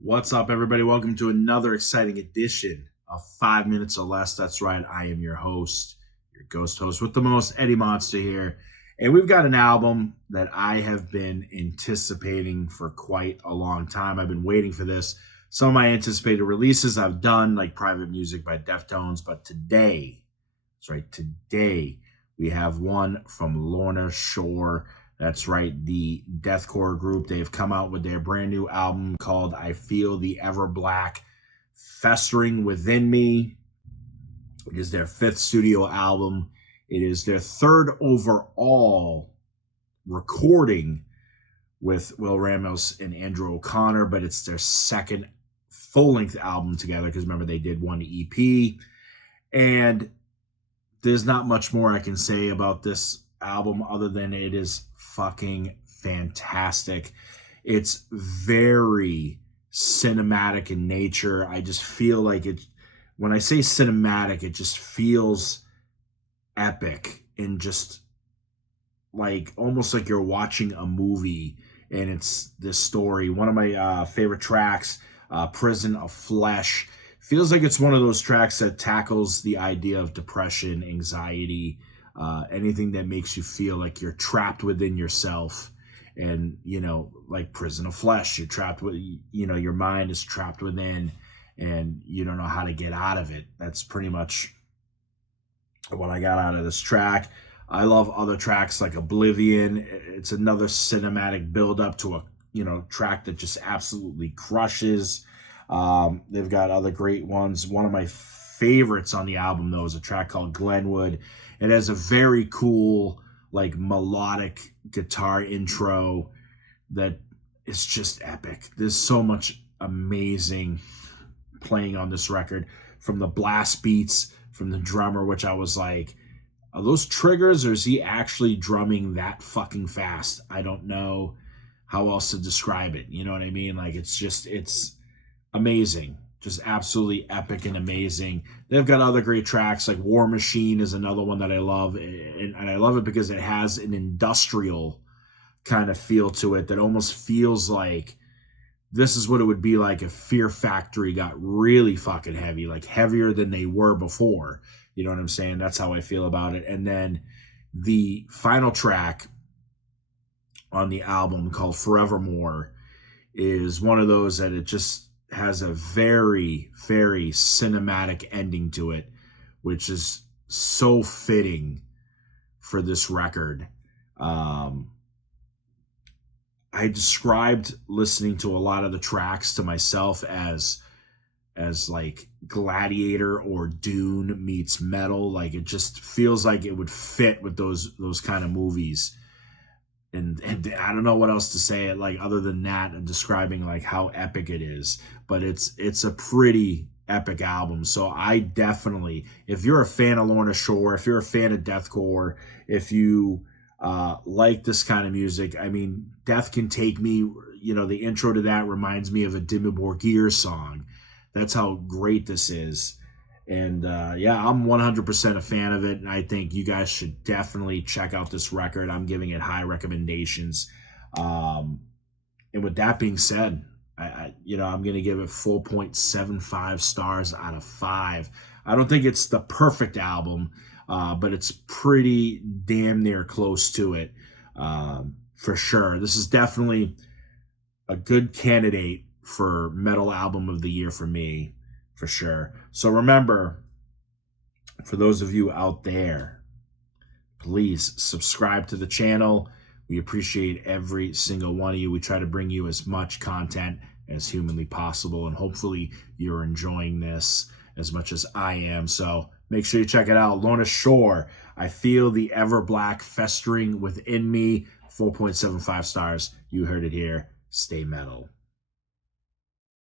What's up, everybody? Welcome to another exciting edition of 5 Minutes or Less. That's right, I am your host, your ghost host with the most, Eddie Monster here. And we've got an album that I have been anticipating for quite a long time. I've been waiting for this. Some of my anticipated releases I've done, like Private Music by Deftones, but today, that's right, today we have one from Lorna Shore. That's right, the deathcore group. They've come out with their brand new album called I Feel the Everblack Festering Within Me. It is their 5th studio album. It is their 3rd overall recording with Will Ramos and Andrew O'Connor, but it's their 2nd full-length album together because remember they did one EP. And there's not much more I can say about this album other than it is fucking fantastic. It's very cinematic in nature. I just feel like it, when I say cinematic, it just feels epic and just like almost like you're watching a movie and it's this story. One of my favorite tracks, Prison of Flesh, feels like it's one of those tracks that tackles the idea of depression, anxiety, anything that makes you feel like you're trapped within yourself. And, you know, like Prison of Flesh, you're trapped with, you know, your mind is trapped within and you don't know how to get out of it. That's pretty much what I got out of this track. I love other tracks like Oblivion. It's another cinematic build-up to a, you know, track that just absolutely crushes. They've got other great ones. One of my favorites on the album, though, is a track called Glenwood. It has a very cool, like, melodic guitar intro that is just epic. There's so much amazing playing on this record, from the blast beats, from the drummer, which I was like, are those triggers or is he actually drumming that fucking fast? I don't know how else to describe it. You know what I mean? Like, it's amazing. Just absolutely epic and amazing. They've got other great tracks, like War Machine is another one that I love. And I love it because it has an industrial kind of feel to it that almost feels like this is what it would be like if Fear Factory got really fucking heavy, like heavier than they were before. You know what I'm saying? That's how I feel about it. And then the final track on the album, called Forevermore, is one of those that it just has a very, very cinematic ending to it, which is so fitting for this record. I described listening to a lot of the tracks to myself as like Gladiator or Dune meets metal. Like, it just feels like it would fit with those kind of movies. And I don't know what else to say it like other than that and describing like how epic it is. But it's a pretty epic album. So I definitely, if you're a fan of Lorna Shore, if you're a fan of deathcore, if you like this kind of music, I mean, Death Can Take Me, you know, the intro to that reminds me of a Dimmu Borgir song. That's how great this is. And yeah, I'm 100% a fan of it, and I think you guys should definitely check out this record. I'm giving it high recommendations. And with that being said, I'm going to give it 4.75 stars out of 5. I don't think it's the perfect album, but it's pretty damn near close to it, for sure. This is definitely a good candidate for Metal Album of the Year for me, for sure. So remember, for those of you out there, please subscribe to the channel. We appreciate every single one of you. We try to bring you as much content as humanly possible, and hopefully you're enjoying this as much as I am. So make sure you check it out. Lorna Shore, I Feel the Everblack Festering Within Me, 4.75 stars. You heard it here. Stay metal.